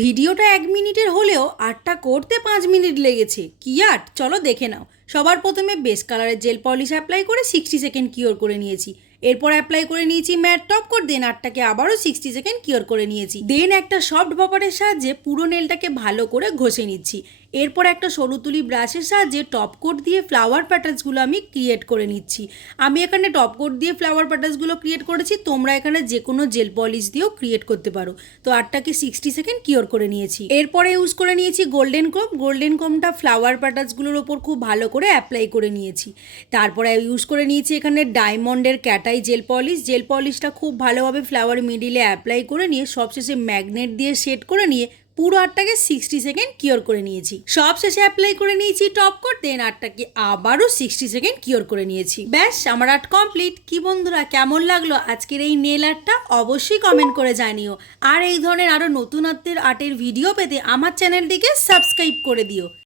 ভিডিওটা 1 মিনিটের হলেও আর্টটা করতে 5 মিনিট লেগেছে। কি আর্ট চলো দেখে নাও। সবার প্রথমে বেস কালারের জেল পলিশ অ্যাপ্লাই করে 60 সেকেন্ড কিওর করে নিয়েছি। এরপর অ্যাপ্লাই করে নিয়েছি ম্যাট টপ কোট, দেন আর্টটাকে আবারও 60 সেকেন্ড কিওর করে নিয়েছি। দেন একটা সফট বপারের সাহায্যে পুরো নেলটাকে ভালো করে ঘষে নিচ্ছি। এরপর একটা সরু তুলি ব্রাশের সাহায্যে টপ কোট দিয়ে ফ্লাওয়ার প্যাটার্নসগুলো আমি ক্রিয়েট করে নিচ্ছি। আমি এখানে টপ কোট দিয়ে ফ্লাওয়ার প্যাটার্নসগুলো ক্রিয়েট করেছি, তোমরা এখানে যে কোনো জেল পলিশ দিয়েও ক্রিয়েট করতে পারো। তো আর্টটাকে 60 সেকেন্ড কিওর করে নিয়েছি। এরপরে ইউজ করে নিয়েছি গোল্ডেন কোম। গোল্ডেন কোমটা ফ্লাওয়ার প্যাটার্নসগুলোর ওপর খুব ভালো করে অ্যাপ্লাই করে নিয়েছি। তারপরে ইউজ করে নিয়েছি এখানে ডায়মন্ডের ক্যাটাই জেল পলিশ। জেল পলিশটা খুব ভালোভাবে ফ্লাওয়ার মিডিলে অ্যাপ্লাই করে নিয়ে সবশেষে ম্যাগনেট দিয়ে সেট করে নিয়ে পুরো আর্টটাকে 60 সেকেন্ড কিওর করে নিয়েছি। সব শেষে অ্যাপ্লাই করে নিয়েছি টপ কোট, দেন আর্টটাকে আবারও 60 সেকেন্ড কিওর করে নিয়েছি। ব্যাস, আমার আর্ট কমপ্লিট। কি বন্ধুরা, কেমন লাগলো আজকের এই নেল আর্টটা? অবশ্যই কমেন্ট করে জানিও। আর এই ধরনের আরও নতুনত্বের আর্টের ভিডিও পেতে আমার চ্যানেলটিকে সাবস্ক্রাইব করে দিও।